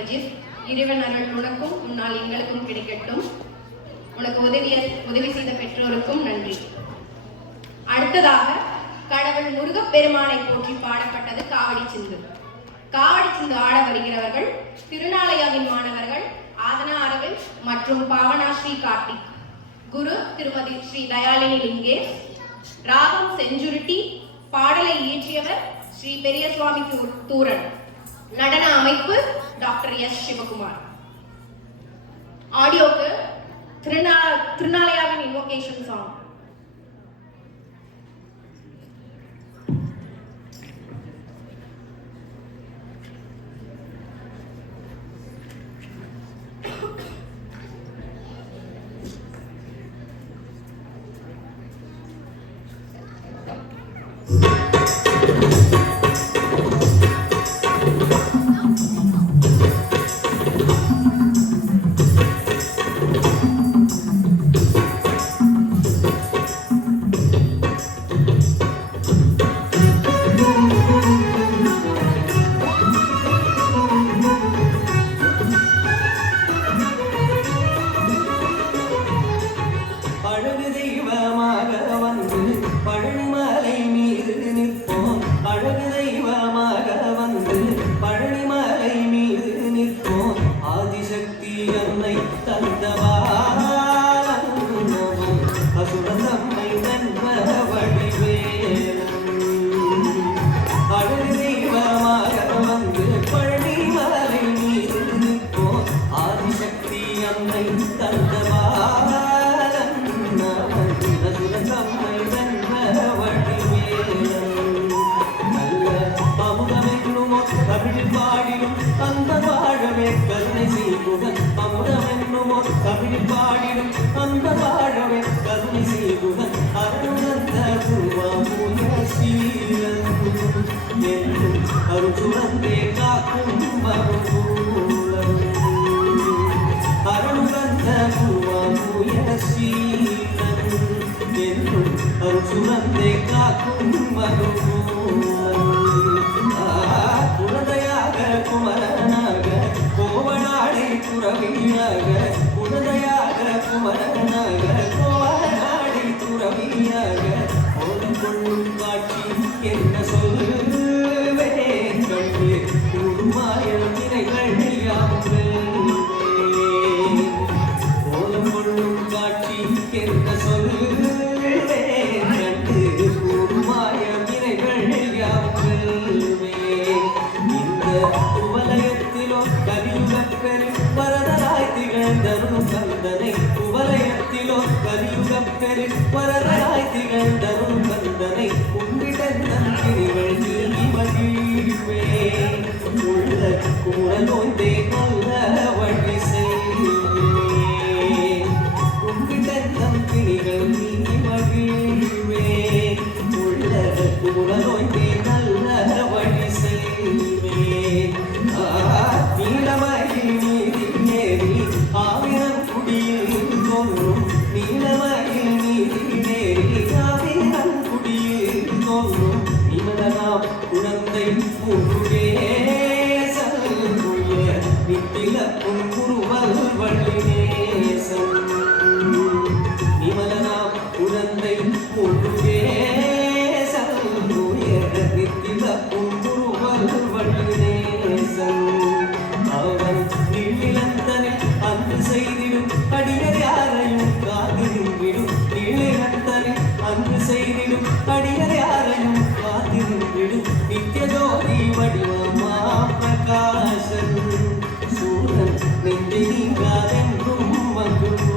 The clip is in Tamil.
இறைவன் அருள் உனக்கும் உன்னால் எங்களுக்கும் கிடைக்கட்டும். உனக்கு உதவி செய்த பெற்றோருக்கும் நன்றி. அடுத்ததாக கடவுள் முருகப்பெருமானை போற்றி பாடப்பட்டது காவடி சிந்து. காவடி சிந்து ஆட வருகிறவர்கள் திருநாளையாவின் மாணவர்கள் ஆதனா அரவிந்த் மற்றும் பாவனா ஸ்ரீ கார்த்திக். குரு திருமதி ஸ்ரீ தயாலினி லிங்கேஷ். ராகம் செஞ்சுருட்டி. பாடலை இயற்றியவர் ஸ்ரீ பெரியசுவாமி தூரன். நடன அமைப்பு doctor S Sivakumar. ஆடியோக்கு திருநாளையாவின் invocation song. Prakasan சூரன் நெஞ்சை நீங்காதென்றும் வந்து